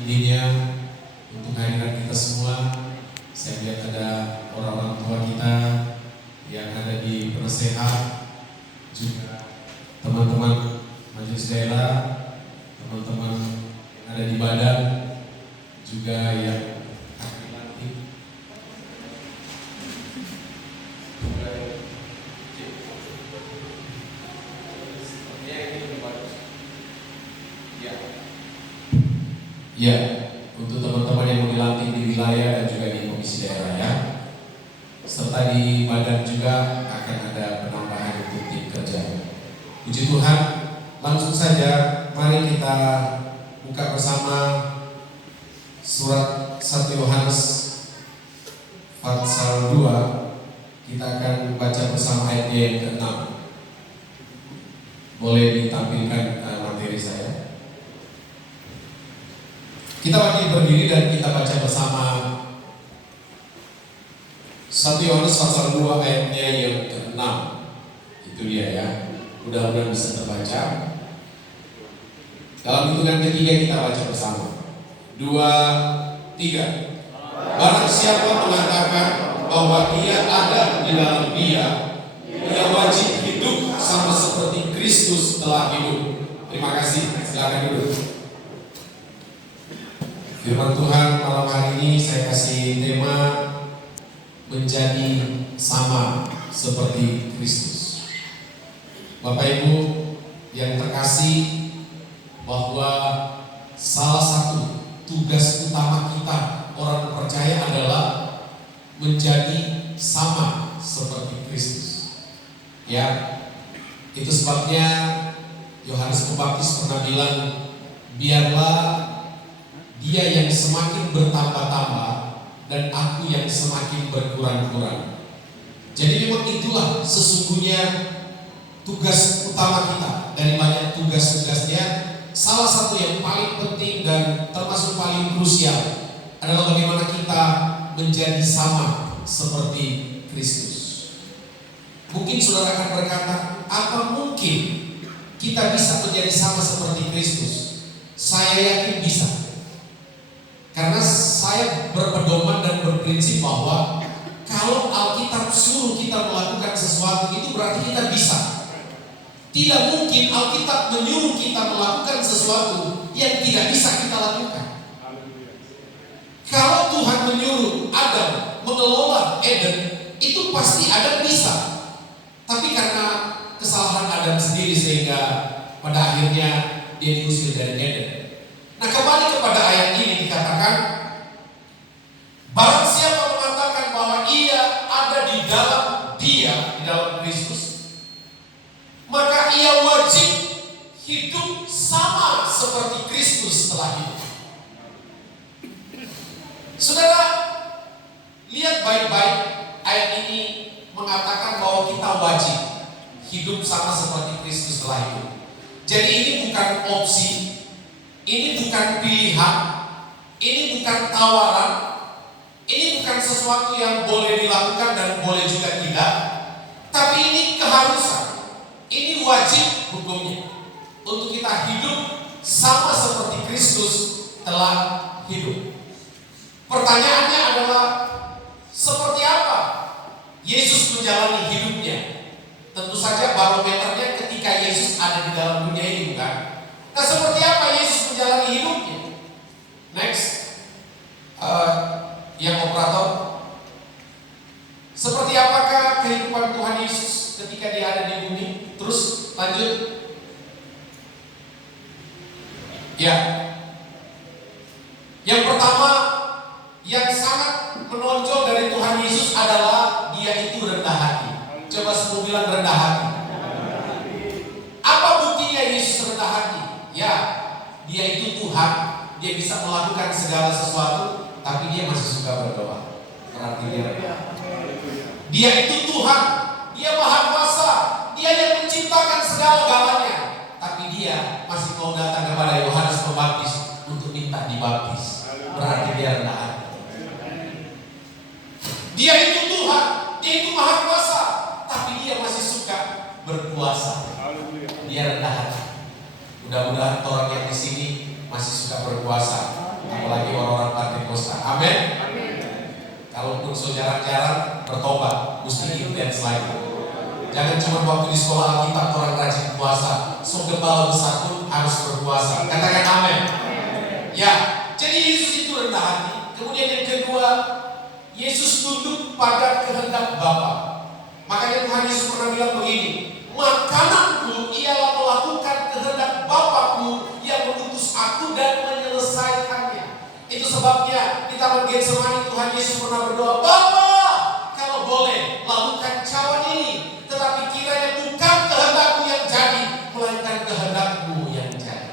Intinya untuk kehadiran kita semua, saya lihat ada orang-orang tua kita yang ada di penasehat, juga teman-teman majelis daerah, teman-teman yang ada di badan, juga yang akan dilantik. Ya, untuk teman-teman yang mau dilantik di wilayah dan juga di komisi daerah ya, serta di badan juga akan ada penambahan untuk tim kerja. Puji Tuhan, langsung saja mari kita buka bersama surat 1 Yohanes pasal 2. Kita akan baca bersama ayat yang ke-6. Boleh ditampilkan materi saya. Kita wajib berdiri dan kita baca bersama 1 Yohanes pasal 2 ayatnya yang ke-6. Itu dia ya. Mudah-mudahan bisa terbaca. Dalam hitungan ketiga kita baca bersama. 2, 3. Barang siapa mengatakan bahwa ia ada di dalam dia wajib hidup sama seperti Kristus telah hidup. Terima kasih. Silakan duduk. Firman Tuhan malam hari ini saya kasih tema menjadi sama seperti Kristus. Bapak Ibu yang terkasih, bahwa salah satu tugas utama kita orang percaya adalah menjadi sama seperti Kristus. Ya, itu sebabnya Yohanes Pembaptis pernah bilang, biarlah dia yang semakin bertambah-tambah dan aku yang semakin berkurang-kurang. Jadi memang itulah sesungguhnya tugas utama kita. Dari banyak tugas-tugasnya, salah satu yang paling penting dan termasuk paling krusial adalah bagaimana kita menjadi sama seperti Kristus. Mungkin saudara akan berkata, apa mungkin kita bisa menjadi sama seperti Kristus? Saya yakin bisa. Karena saya berpedoman dan berprinsip bahwa kalau Alkitab suruh kita melakukan sesuatu, itu berarti kita bisa. Tidak mungkin Alkitab menyuruh kita melakukan sesuatu yang tidak bisa kita lakukan. Kalau Tuhan menyuruh Adam mengelola Eden, itu pasti Adam bisa. Tapi karena kesalahan Adam sendiri sehingga pada akhirnya dia diusir dari Eden. Nah, kembali kepada ayat ini dikatakan, barang siapa mengatakan bahwa ia ada di dalam dia, di dalam Kristus, maka ia wajib hidup sama seperti Kristus telah hidup. Saudara, lihat baik-baik, ayat ini mengatakan bahwa kita wajib hidup sama seperti Kristus telah hidup. Jadi ini bukan opsi, ini bukan pilihan, ini bukan tawaran, ini bukan sesuatu yang boleh dilakukan dan boleh juga tidak, tapi ini keharusan, ini wajib hukumnya untuk kita hidup sama seperti Kristus telah hidup. Pertanyaannya adalah, seperti apa Yesus menjalani hidupnya? Tentu saja barometernya ketika Yesus ada di dalam dunia ini, bukan? Nah, seperti apa Yesus menjalani hidupnya? Next, yang operator. Seperti apakah kehidupan Tuhan Yesus ketika dia ada di bumi? Terus lanjut. Ya. Yang pertama, yang sangat menonjol dari Tuhan Yesus adalah dia itu rendah hati. Coba semua bilang rendah hati. Apa buktinya Yesus rendah hati? Ya, dia itu Tuhan, dia bisa melakukan segala sesuatu, tapi dia masih suka berdoa. Berarti dia itu Tuhan, dia Maha Kuasa, dia yang menciptakan segala-galanya, tapi dia masih mau datang kepada Yohanes Pembaptis untuk minta dibaptis. Berarti dia rendah hati. Dia itu Tuhan, dia itu Maha Kuasa, tapi dia masih suka berpuasa. Dia rendah hati. Mudah-mudahan orang yang di sini masih suka berpuasa, apalagi orang-orang Pantekosta. Amin. Kalaupun saudara jarang bertobat, mesti intens lagi. Jangan cuma waktu di sekolah Alkitab orang rajin puasa, so gembala besar pun harus berpuasa. Katakan amin. Ya, jadi Yesus itu rendah hati. Kemudian yang kedua, Yesus tunduk pada kehendak Bapa. Makanya Tuhan Yesus pernah bilang begini, makananku ialah melakukan kehendak Bapa-Ku yang mengutus aku dan menyelesaikannya. Itu sebabnya di Taman Getsemani Tuhan Yesus pernah berdoa, Bapa, kalau boleh lakukan cawan ini, tetapi kiranya bukan kehendak-Mu yang jadi, melainkan kehendak-Mu yang jadi.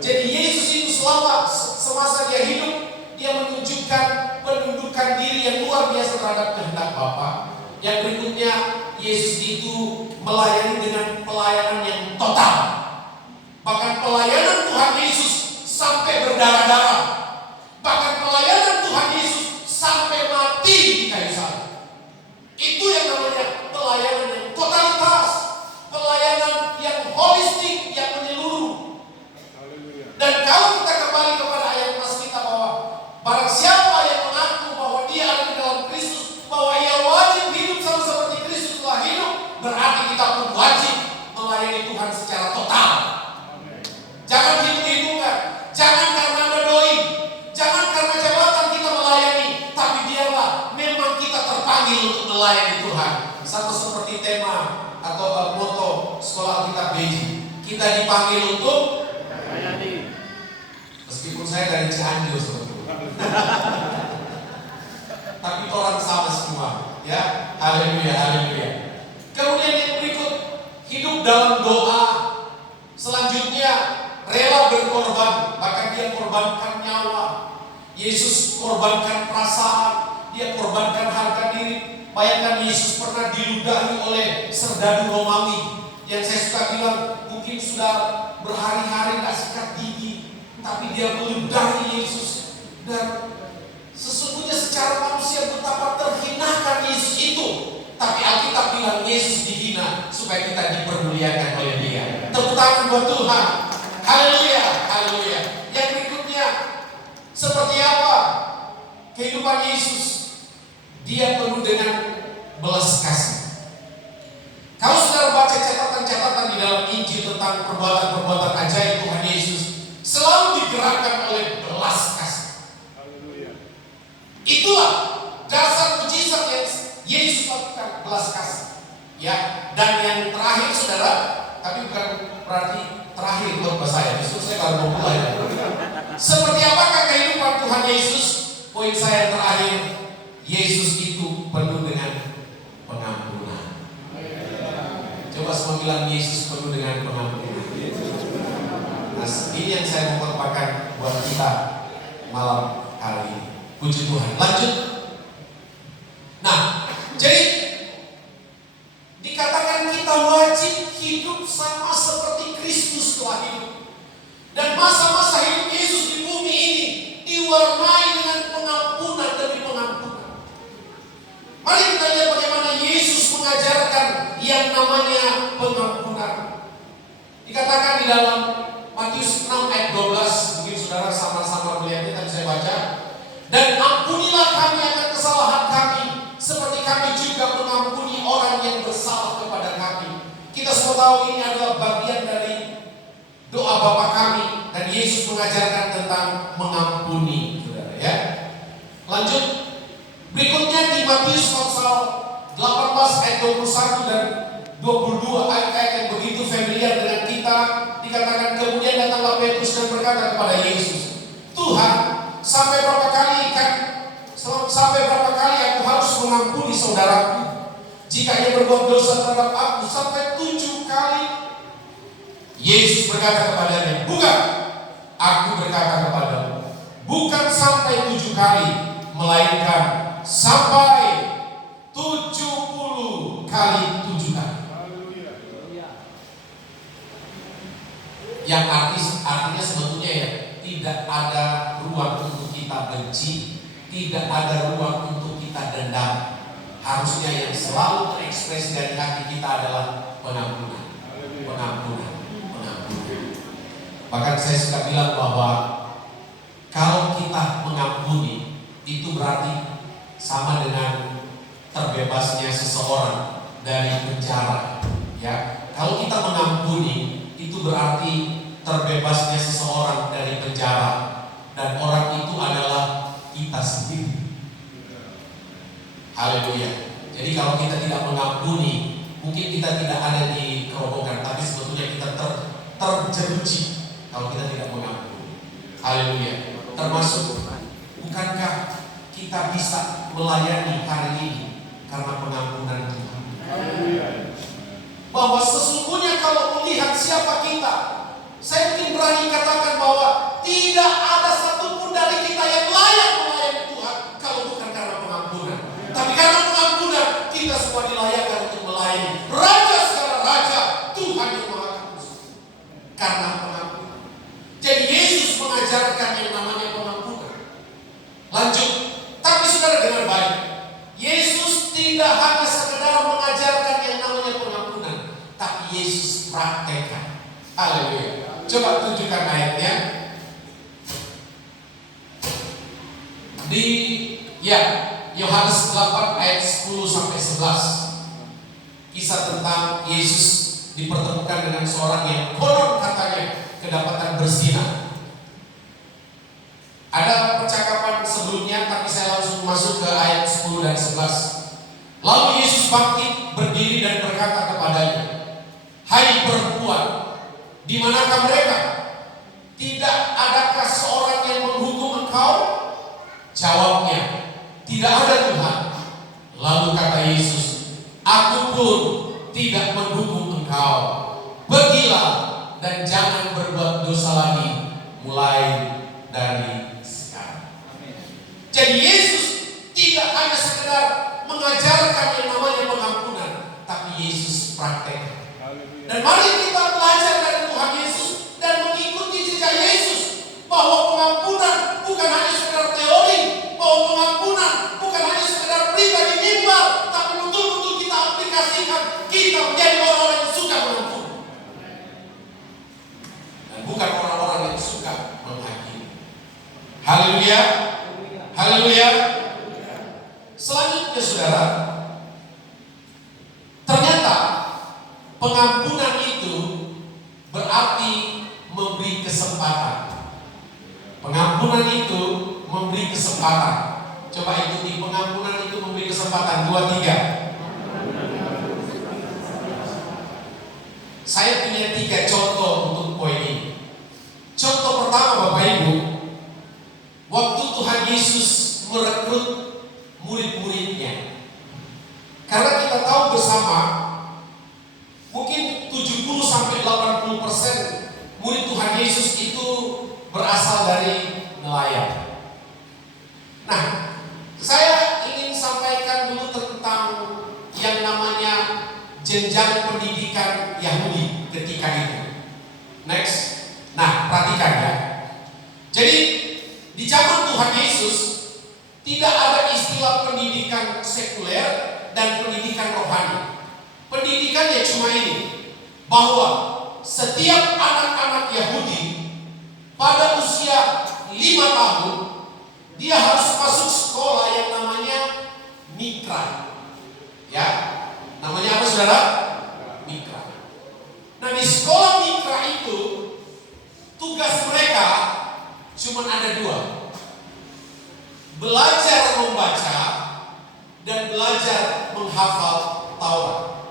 Jadi Yesus itu selama semasa dia hidup, dia menunjukkan penundukan diri yang luar biasa terhadap kehendak Bapa. Yang berikutnya, Yesus itu melayani dengan pelayanan yang total. Bahkan pelayanan Tuhan Yesus sampai berdarah-darah. Bahkan pelayanan Tuhan Yesus sampai mati di kayu salib. Itu yang namanya pelayanan yang totalitas, pelayanan yang holistik, yang menyeluruh. Dan kalau kita kembali kepada ayat mas kita bahwa barang siapa yang mengaku bahwa dia ada di dalam Kristus, bahwa ia wajib hidup sama seperti Kristus telah hidup, berarti kita pun wajib melayani Tuhan secara total. Jangan hitung-hitungan, jangan karena ada doi, jangan karena jabatan kita melayani, tapi biarlah memang kita terpanggil untuk melayani Tuhan. Sama seperti tema atau moto sekolah Alkitab Beji, kita dipanggil untuk melayani. Meskipun saya dari Cianjur sebetulnya, tapi orang sama semua, ya. Haleluya, haleluya. Kemudian yang berikut, hidup dalam doa. Selanjutnya, rela berkorban, bahkan dia korbankan nyawa. Yesus korbankan perasaan, dia korbankan harga diri. Bayangkan Yesus pernah diludahi oleh serdadu Romawi, yang saya suka bilang mungkin sudah berhari-hari gak sikat gigi, tapi dia meludahi Yesus. Dan sesungguhnya secara manusia betapa terhinakan Yesus itu, tapi Alkitab bilang Yesus dihina supaya kita dipermuliakan oleh Dia. Tepuk tangan buat Tuhan. Haleluya, haleluya. Yang berikutnya, seperti apa kehidupan Yesus? Dia penuh dengan belas kasih. Kalau saudara baca catatan-catatan di dalam Injil tentang perbuatan-perbuatan ajaib Tuhan Yesus, selalu digerakkan oleh belas kasih. Itulah dasar mujizat yang Yesus lakukan, belas kasih. Ya, dan yang terakhir saudara, tapi bukan berarti terakhir buat saya, justru saya baru mau mulai. Seperti apakah kehidupan Tuhan Yesus? Poin saya yang terakhir, Yesus itu penuh dengan pengampunan. Coba semua bilang Yesus penuh dengan pengampunan. Nah, ini yang saya mau pakai buat kita malam hari ini. Puji Tuhan. Lanjut. Nah, jadi dikatakan kita wajib hidup sama seperti Kristus telah hidup. Dan masa-masa hidup Yesus di bumi ini diwarnai dengan pengampunan demi pengampunan. Mari kita lihat bagaimana Yesus mengajarkan yang namanya pengampunan. Dikatakan di dalam Matius 6 ayat 12, mungkin saudara sama-sama melihatnya, tapi saya baca. Dan ampunilah kami akan kesalahan kami, seperti kami juga mengampuni orang yang bersalah kepada kami. Kita semua tahu ini adalah bagian dari doa Bapa kami, dan Yesus mengajarkan tentang mengampuni, saudara ya. Lanjut. Berikutnya di Matius pasal 18 ayat 21 dan 22, ayat-ayat yang begitu familiar dengan kita. Dikatakan kemudian datanglah Petrus dan berkata kepada Yesus, Tuhan, sampai berapa kali aku harus mengampuni saudaraku jika ia berbuat dosa terhadap aku? Sampai 7 kali. Yesus berkata kepadanya, bukan, aku berkata kepadamu, bukan sampai 7 kali, melainkan sampai 70 kali 7 kali. Yang artinya sebetulnya ya, tidak ada ruang untuk kita benci, tidak ada ruang untuk kita dendam. Harusnya yang selalu terekspresi dari hati kita adalah pengampunan, pengampunan, pengampunan. Bahkan saya suka bilang bahwa Kalau kita mengampuni, itu berarti sama dengan terbebasnya seseorang dari penjara. Ya, kalau kita mengampuni, itu berarti terbebasnya seseorang dari penjara, dan orang itu adalah kita sendiri. Haleluya. Jadi kalau kita tidak mengampuni, mungkin kita tidak ada di kerobokan, tapi sebetulnya kita terjeruji kalau kita tidak mengampuni. Haleluya. Termasuk, bukankah kita bisa melayani hari ini karena pengampunan Tuhan? Bahwa sesungguhnya kalau melihat siapa kita, saya mungkin berani katakan bahwa tidak ada satupun dari kita yang layak melayani Tuhan kalau bukan karena pengampunan. Tapi karena pengampunan, kita semua dilayakkan untuk melayani Raja segala Raja, Tuhan yang Maha Kudus. Karena pengampunan. Jadi Yesus mengajarkan yang namanya pengampunan. Lanjut, tapi saudara dengar baik, Yesus tidak hanya sekedar mengajarkan yang namanya pengampunan, tapi Yesus praktekkan. Haleluya. Coba tunjukkan ayatnya. Di Yohanes 8 ayat 10 sampai 11. Kisah tentang Yesus dipertemukan dengan seorang yang konon katanya kedapatan berzina. Ada percakapan sebelumnya, tapi saya langsung masuk ke ayat 10 dan 11. Lalu Yesus bangkit, berdiri dan berkata kepadanya, "Hai perempuan, di manakah mereka? Tidak adakah seorang yang menghukum engkau?" Jawabnya, "Tidak ada, Tuhan." Lalu kata Yesus, "Aku pun tidak menghukum engkau. Pergilah dan jangan berbuat dosa lagi mulai dari sekarang." Jadi Yesus tidak hanya sekedar mengajarkan yang namanya pengampunan, tapi Yesus praktek. Dan mari kita belajar dari Tuhan Yesus dan mengikuti jejak Yesus, bahwa pengampunan bukan hanya sekedar teori, bahwa pengampunan bukan hanya sekedar pribadi mimbar, tapi betul-betul kita aplikasikan, kita menjadi orang-orang yang suka mengampuni dan bukan orang-orang yang suka menghakimi. Haleluya. Haleluya. Selanjutnya saudara, ternyata pengampunan itu berarti memberi kesempatan. Pengampunan itu memberi kesempatan. Coba ikuti, pengampunan itu memberi kesempatan. 2, 3. Saya punya 3 contoh untuk poin ini. Contoh pertama, Bapak Ibu, waktu Tuhan Yesus merekrut murid-muridnya. Karena kita tahu bersama, mungkin 70-80% murid Tuhan Yesus itu berasal dari nelayan. Nah, saya ingin sampaikan dulu tentang yang namanya jenjang pendidikan Yahudi ketika itu. Next. Nah, perhatikan ya. Jadi di zaman Tuhan Yesus tidak ada istilah pendidikan sekuler dan pendidikan rohani. Pendidikannya cuma ini, bahwa setiap anak-anak Yahudi pada usia 5 tahun dia harus masuk sekolah yang namanya mikra. Ya, namanya apa saudara? Mikra. Nah, di sekolah mikra itu tugas mereka cuma ada 2. Belajar membaca dan belajar menghafal Taurat.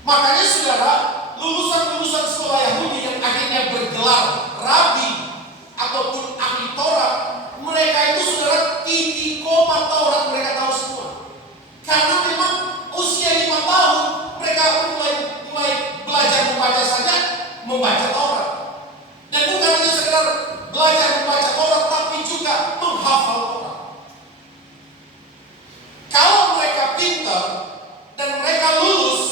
Makanya saudara, lulusan-lulusan sekolah Yahudi yang akhirnya bergelar rabi ataupun ahli Taurat, mereka itu saudara titik koma Taurat mereka tahu semua. Karena memang usia 5 tahun mereka mulai belajar membaca saja, membaca Taurat. Dan bukan hanya sekedar belajar membaca Taurat, tapi juga menghafal Taurat. Kalau mereka pintar dan mereka lulus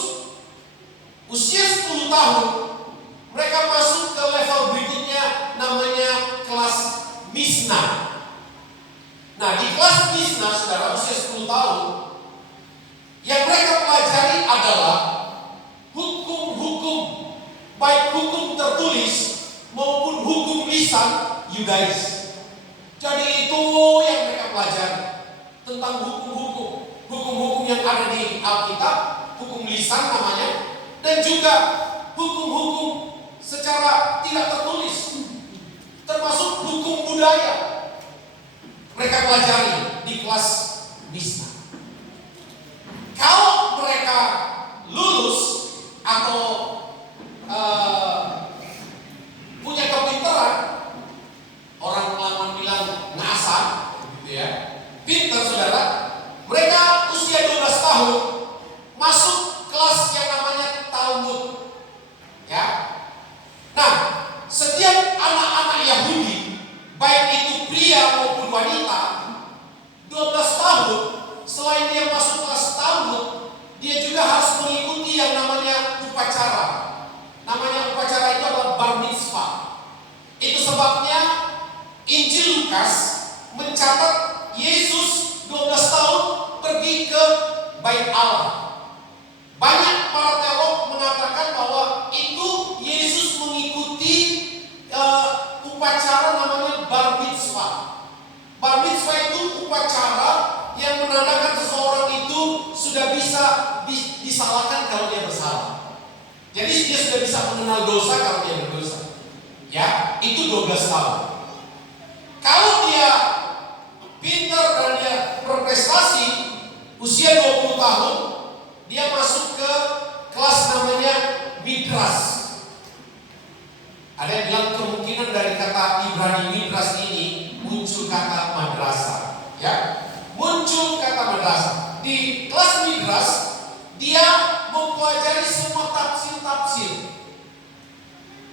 usia 10 tahun, mereka masuk ke level berikutnya, namanya kelas Mishnah. Nah, di kelas Mishnah, saudara, usia 10 tahun, yang mereka pelajari adalah hukum-hukum, baik hukum tertulis maupun hukum lisan, Yudais. Jadi itu yang mereka pelajari tentang hukum-hukum yang ada di Alkitab, hukum lisan namanya, dan juga hukum-hukum secara tidak tertulis, termasuk hukum budaya. Mereka pelajari di kelas Misna. Kalau mereka lulus atau punya kepintaran, orang lama bilang ngasah, gitu ya, pintar saudara. Mereka usia 12 tahun masuk kelas yang namanya Talmud, ya. Nah, setiap anak-anak Yahudi, baik itu pria maupun wanita, 12 tahun, selain dia masuk kelas Talmud, dia juga harus mengikuti yang namanya upacara. Namanya upacara itu adalah bar mitzvah. Itu sebabnya Injil Lukas mencatat Yesus 12 tahun pergi ke Bait Allah. Banyak para teolog mengatakan bahwa itu Yesus mengikuti upacara namanya bar mitzvah. Bar mitzvah itu upacara yang menandakan seseorang itu sudah bisa disalahkan kalau dia bersalah. Jadi dia sudah bisa mengenal dosa kalau dia berdosa. Ya, itu 12 tahun. Kalau dia pintar dan dia berprestasi, usia 20 tahun, dia masuk ke kelas namanya midras. Ada yang bilang kemungkinan dari kata Ibrani midras ini muncul kata madrasah, ya. Muncul kata madrasah. Di kelas midras dia mempelajari semua tafsir-tafsir,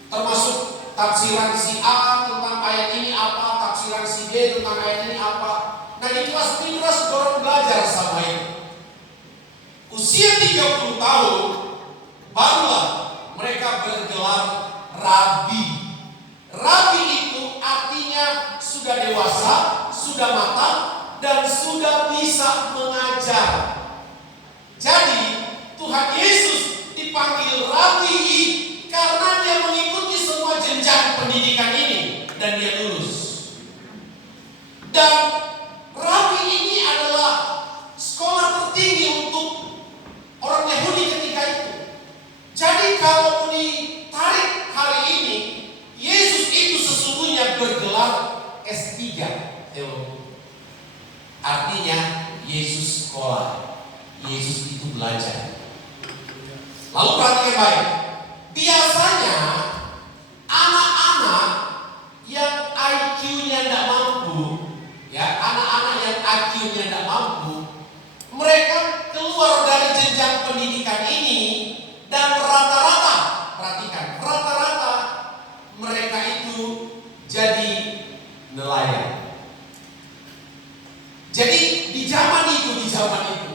termasuk tafsiran si A tentang ayat ini apa, tafsiran si B tentang ayat ini apa. Nah, di kelas midras orang belajar sama ini. Usia 30 tahun barulah mereka bergelar rabi. Rabi itu artinya sudah dewasa, sudah matang, dan sudah bisa mengajar. Jadi Tuhan Yesus dipanggil rabi karena dia mengikuti semua jenjang pendidikan ini dan dia lulus. Dan rabi ini adalah sekolah tertinggi untuk orang Yahudi ketika itu. Jadi kalau ditarik hari ini, Yesus itu sesungguhnya bergelar S3 teologi. Artinya Yesus sekolah, Yesus itu belajar. Lalu perhatikan baik. Biasanya anak-anak yang IQ-nya tidak mampu, ya, anak-anak yang IQ-nya tidak mampu, mereka keluar dari jenjang pendidikan ini dan rata-rata, perhatikan, rata-rata mereka itu jadi nelayan. Jadi di zaman itu,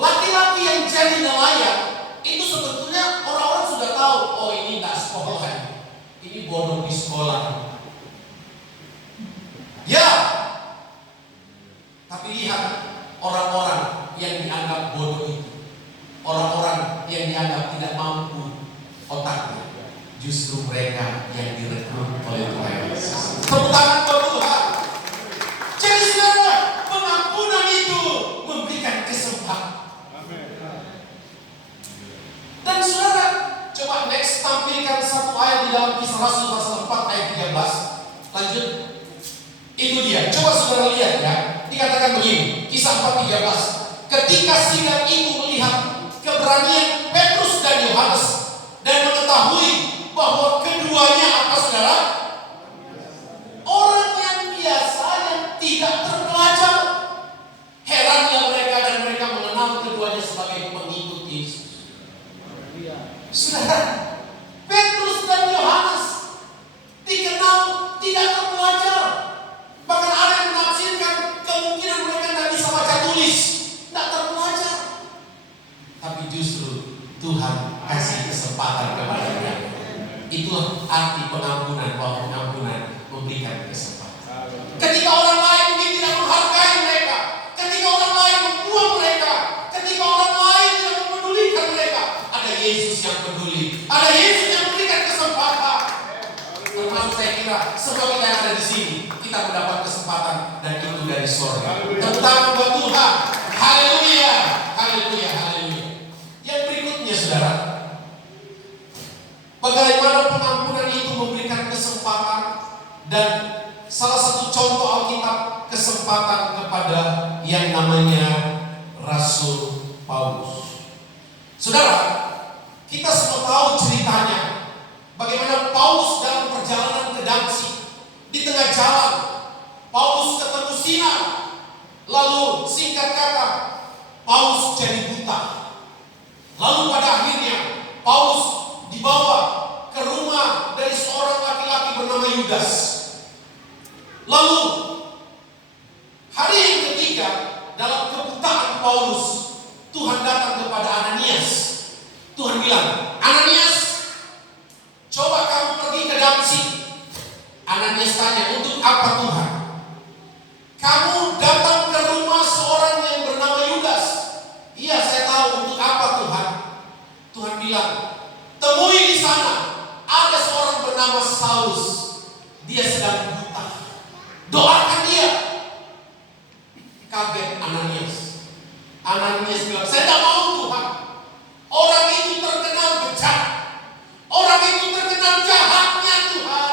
laki-laki yang jadi nelayan itu sebetulnya orang-orang sudah tahu, oh ini nggak sekolah, ini bodoh di sekolah. Ya, tapi lihat orang-orang yang dianggap bodoh itu, orang-orang yang dianggap tidak mampu otaknya, justru mereka yang direkrut oleh Tuhan Yesus. Tepuk tangan buat Tuhan. Jadi saudara, pengampunan itu memberikan kesempatan. Dan saudara, coba next tampilkan satu ayat di dalam Kisah Rasul pasal 4 ayat 13. Lanjut. Itu dia. Coba saudara lihat ya. Dikatakan begini, Kisah 4:13. Ketika sidang itu melihat keberanian Petrus dan Yohanes dan mengetahui bahwa keduanya apa saudara? Orang yang biasa yang tidak terpelajar. Herannya mereka dan mereka mengenal keduanya sebagai pengikut Yesus. Saudara, Petrus dan Yohanes dikenal tidak terpelajar. Bahkan ada yang menafsirkan kemungkinan mereka tidak bisa baca tulis, tidak terpelajar. Tapi justru Tuhan kasih kesempatan kepada mereka. sini kita mendapat kesempatan, dan itu dari sorga. Tepuk tangan buat Tuhan. Haleluya, haleluya, haleluya. Yang berikutnya saudara, bagaimana pengampunan itu memberikan kesempatan, dan salah satu contoh Alkitab kesempatan kepada yang namanya Rasul Paulus. Saudara, kita semua tahu ceritanya bagaimana Paulus dalam perjalanan ke Damsyik. Di tengah jalan Paulus ketemu sinar, lalu singkat kata Paulus jadi buta. Lalu pada akhirnya Paulus dibawa ke rumah dari seorang laki-laki bernama Yudas. Lalu hari yang ketiga dalam kebutaan Paulus, Tuhan datang kepada Ananias. Tuhan bilang, Ananias, coba kamu pergi ke Damsyik. Ananias tanya, untuk apa Tuhan? Kamu datang ke rumah seorang yang bernama Yudas. Iya, saya tahu, untuk apa Tuhan? Tuhan bilang, temui di sana ada seorang bernama Saulus. Dia sedang buta. Doakan dia. Kaget Ananias. Ananias bilang, saya tidak mau Tuhan. Orang itu terkenal bejat. Orang itu terkenal jahatnya Tuhan.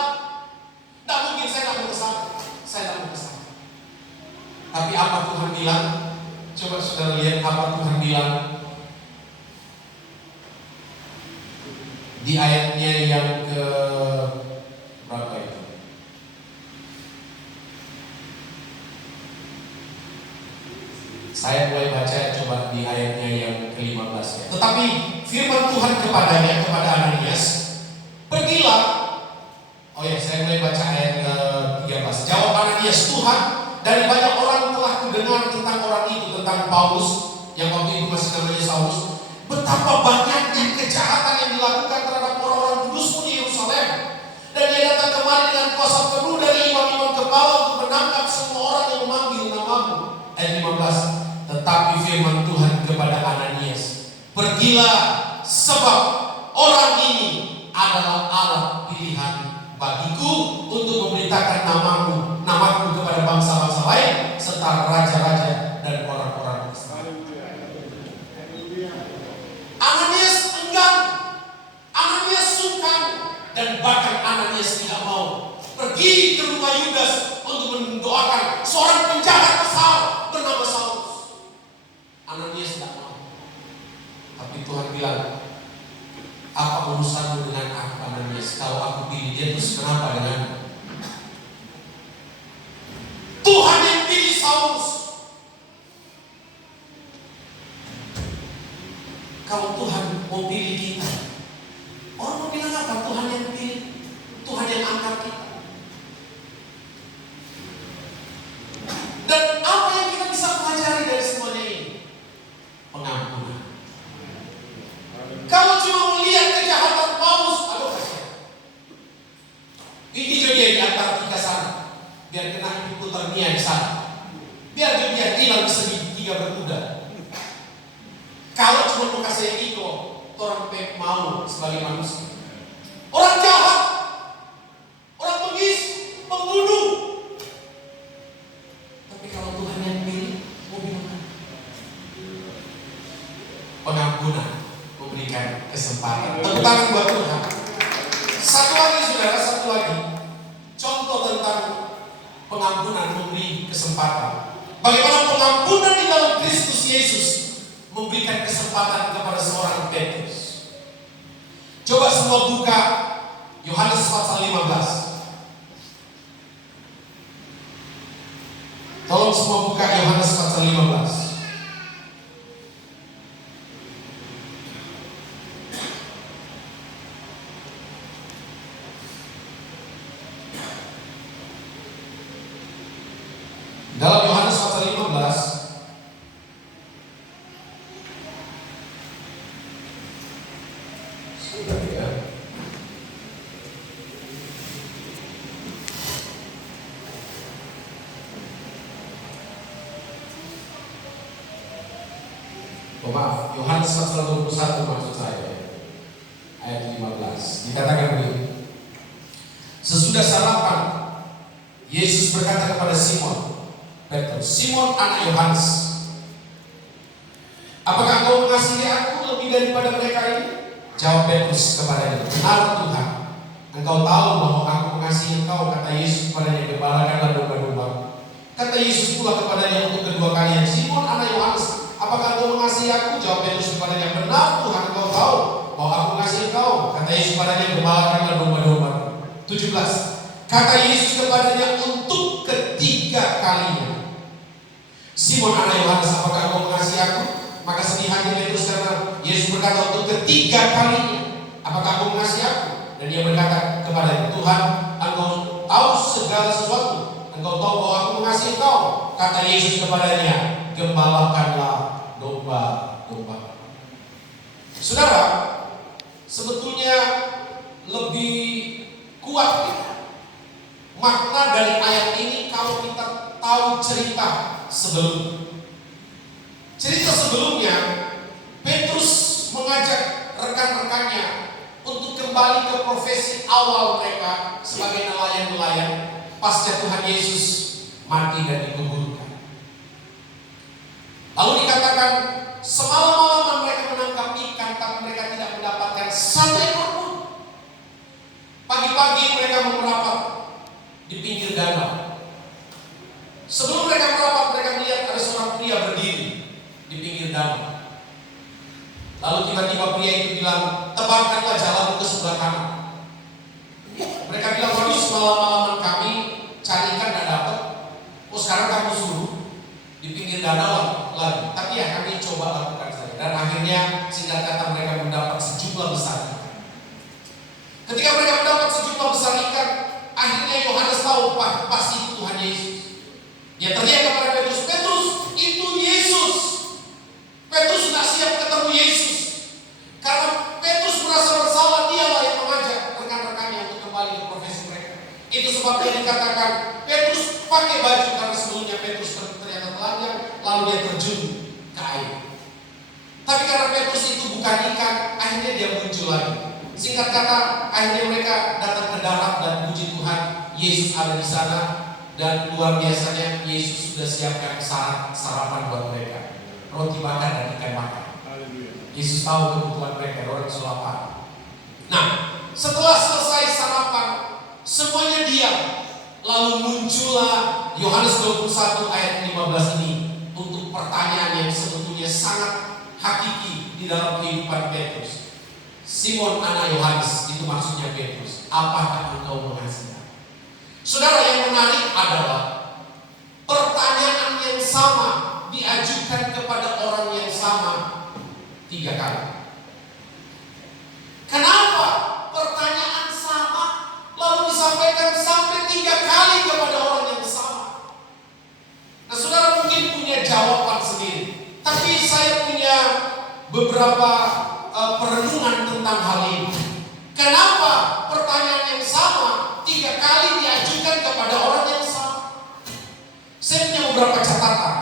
Tidak mungkin, saya tidak mau kesana. Saya tidak mau kesana. Tapi apa Tuhan bilang? Coba saudara lihat apa Tuhan bilang di ayatnya yang ke berapa itu? Saya mulai baca, coba di ayatnya yang ke-15 ya. Tetapi firman Tuhan kepadanya, kepada Ananias, pergilah. Oh ya, saya mulai baca ayat ke-13. Jawab Ananias, Tuhan, dari banyak orang telah mendengar tentang orang itu, tentang Paulus yang waktu itu masih namanya Saulus. Betapa banyaknya kejahatan yang dilakukan terhadap orang-orang kudusmu di Yerusalem. Dan dia datang kemari dengan kuasa penuh dari imam-imam kepala untuk menangkap semua orang yang memanggil namamu. Ayat 15. Tetapi firman Tuhan kepada Ananias, pergilah, sebab orang ini adalah alat pilihan bagiku untuk memberitakan namaku kepada bangsa-bangsa lain serta raja-raja dan orang-orang Israel. Ananias enggan, Ananias sungkan, dan bahkan Ananias tidak mau pergi ke rumah Yudas untuk mendoakan seorang penjahat besar bernama Saulus. Ananias tidak mau. Tapi Tuhan bilang, apa urusanmu dengan aku Ananias? Kalau aku pilih dia, terus kenapa dengan Tuhan yang pilih Saulus? Kalau Tuhan mau pilih kita, orang mau bilang apa? Tuhan yang pilih, Tuhan yang angkat kita. Dan apa yang kita bisa pelajari dari semuanya ini? Pengampunan. Kalau cuma melihat kejahatan Paulus, aduh kasihan. Ini dia di Antartika sana, biar kena hipotermia di sana. Biar dia hilang segitiga berkuda. Kalau cuma mau kasih ego, orang mau sebagai manusia. Orang jahat, orang bengis, pembunuh. Tapi kalau Tuhan yang pilih, mau bilang pengampunan, memberikan kesempatan. Tepuk tangan buat Tuhan. Satu lagi saudara, satu lagi contoh tentang pengampunan, memberi kesempatan. Bagaimana pengampunan di dalam Kristus Yesus memberikan kesempatan kepada seorang Petrus. Coba semua buka Yohanes pasal 15. Tolong semua buka Yohanes pasal 15. Dalam Yohanes pasal 15 sudah ya. Oh maaf, Yohanes pasal 21 maksud saya. Ayat 15 dikatakan begini. Sesudah sarapan Yesus berkata kepada Simon Petrus, "Simon anak Yohanes, apakah engkau mengasihi aku lebih daripada mereka ini?" Jawab Petrus kepadanya, "Benar Tuhan, engkau tahu bahwa aku mengasihi engkau." Kata Yesus kepadanya, "Gembalakanlah domba-domba." Kata Yesus pula kepadanya untuk kedua kalinya, "Simon anak Yohanes, apakah engkau mengasihi aku?" Jawab Petrus kepadanya, "Benar Tuhan, engkau tahu bahwa aku mengasihi engkau." Kata Yesus kepadanya, "Gembalakanlah domba-domba." 17. Kata Yesus kepadanya untuk ketiga kalinya, "Simon anak Yohanes, apakah engkau mengasihi aku?" Maka sedih hati Petrus karena Yesus berkata untuk ketiga kalinya, "Apakah engkau mengasihi aku?" Dan dia berkata kepadanya, "Tuhan, engkau tahu segala sesuatu. Engkau tahu bahwa aku mengasihi engkau." Kata Yesus kepadanya, "Gembalakanlah domba-domba." Saudara, sebetulnya lebih kuat makna dari ayat ini kalau kita tahu cerita sebelumnya. Petrus mengajak rekan-rekannya untuk kembali ke profesi awal mereka sebagai nelayan-nelayan pasca Tuhan Yesus mati dan dikuburkan. Lalu dikatakan semalam-malaman mereka menangkap ikan, tapi mereka tidak mendapatkan satu ekor pun. Pagi-pagi mereka merapat di pinggir danau. Sebelum mereka merapat, mereka melihat ada seorang pria berdiri di pinggir danau. Lalu tiba-tiba pria itu bilang, "Tebarkanlah jalanmu ke sebelah kanan." Mereka bilang, "Waduh, semalam-malaman kami cari ikan tidak dapat. Oh, sekarang kamu suruh di pinggir danau lagi." Tapi ya kami coba lakukan saja. Dan akhirnya singkat kata mereka mendapat sejumlah besar ikan. Ketika mereka mendapat sejumlah besar ikan, akhirnya Yohanes tahu pasti itu Tuhan Yesus. Dia teriak kepada Petrus, "Petrus, itu Yesus." Petrus tidak siap ketemu Yesus karena Petrus merasa bersalah. Dialah yang mengajak rekan-rekannya untuk kembali ke profesi mereka. Itu sebabnya dikatakan Petrus pakai baju, karena sebelumnya Petrus ternyata telanjang, lalu dia terjun ke air. Tapi karena Petrus itu bukan ikan, akhirnya dia muncul lagi. Singkat kata, akhirnya mereka datang ke darat dan puji Tuhan, Yesus ada di sana. Dan luar biasanya Yesus sudah siapkan sarapan buat mereka, roti bakar dan ikan bakar. Yesus tahu kebutuhan mereka, orang lapar. Nah, setelah selesai sarapan, semuanya diam. Lalu muncullah Yohanes 21 ayat 15 ini untuk pertanyaan yang sebetulnya sangat hakiki di dalam kehidupan Petrus. "Simon anak Yohanes," itu maksudnya Petrus, "apakah engkau mengasihi?" Saudara, yang menarik adalah pertanyaan yang sama diajukan kepada orang yang sama 3 kali. Kenapa pertanyaan sama lalu disampaikan sampai 3 kali kepada orang yang sama? Nah, saudara mungkin punya jawaban sendiri, tapi saya punya beberapa perenungan tentang hal ini. Kenapa pertanyaan yang sama 3 kali diajukan kepada orang yang sama? Saya punya beberapa catatan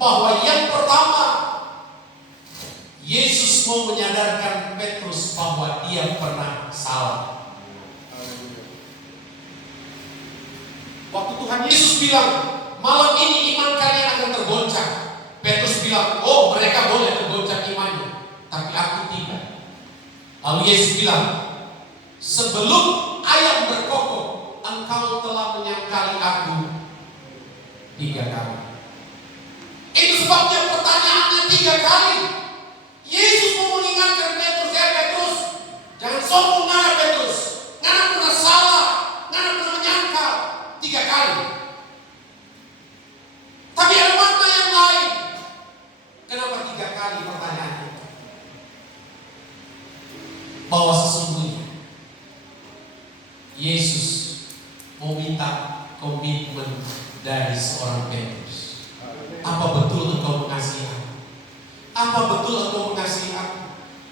bahwa yang pertama, Yesus mau menyadarkan Petrus bahwa dia pernah salah. Waktu Tuhan Yesus bilang, "Malam ini iman kalian akan tergoncang," Petrus bilang, "Oh, mereka boleh tergoncang imannya, tapi aku tidak." Lalu Yesus bilang, "Sebelum ayam berkokok, engkau telah menyangkali aku 3 kali." Itu sebabnya pertanyaannya 3 kali. Yesus mau mengingatkan Petrus, Petrus, jangan sombong ngana Petrus. Ngana pernah salah, ngana pernah menyangkal 3 kali. Tapi ada makna yang lain. Kenapa 3 kali pertanyaannya? Bahwa sesungguhnya Yesus mau minta komitmen dari seorang Petrus. Apa betul engkau mengasihi aku? Apa betul engkau mengasihi aku?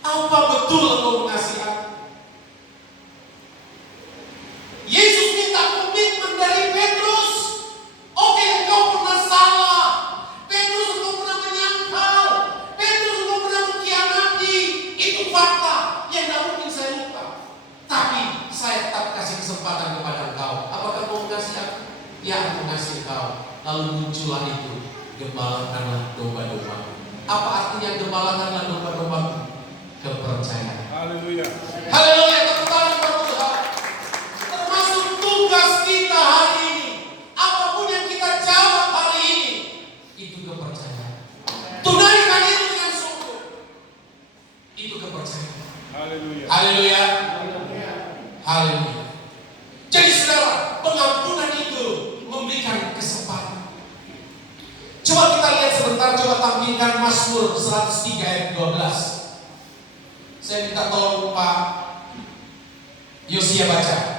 Apa betul engkau mengasihi aku? Yesus minta komitmen dari Petrus. Oke, engkau pernah salah. Petrus, engkau pernah menyangkal. Petrus, engkau pernah mengkhianati. Itu fakta yang tidak mungkin saya lupa. Tapi saya tetap kasih kesempatan kepada engkau. Apakah kau mengasihi aku? Ya, sangat mengasihi kau. Lalu muncullah itu, gembalakanlah domba-domba. Apa artinya gembalakanlah domba-domba? Kepercayaan. Haleluya. Haleluya, tepuk tangan buat Tuhan. Termasuk tugas kita hari ini. Apapun yang kita jawab hari ini, itu kepercayaan. Tunaikan itu dengan sungguh. Itu kepercayaan. Haleluya. Haleluya. Haleluya. Jadi saudara, pengampunan itu memberikan kesempatan. Coba kita lihat sebentar, coba tampilkan Mazmur 103 ayat 12. Saya minta tolong Pak Yosia baca.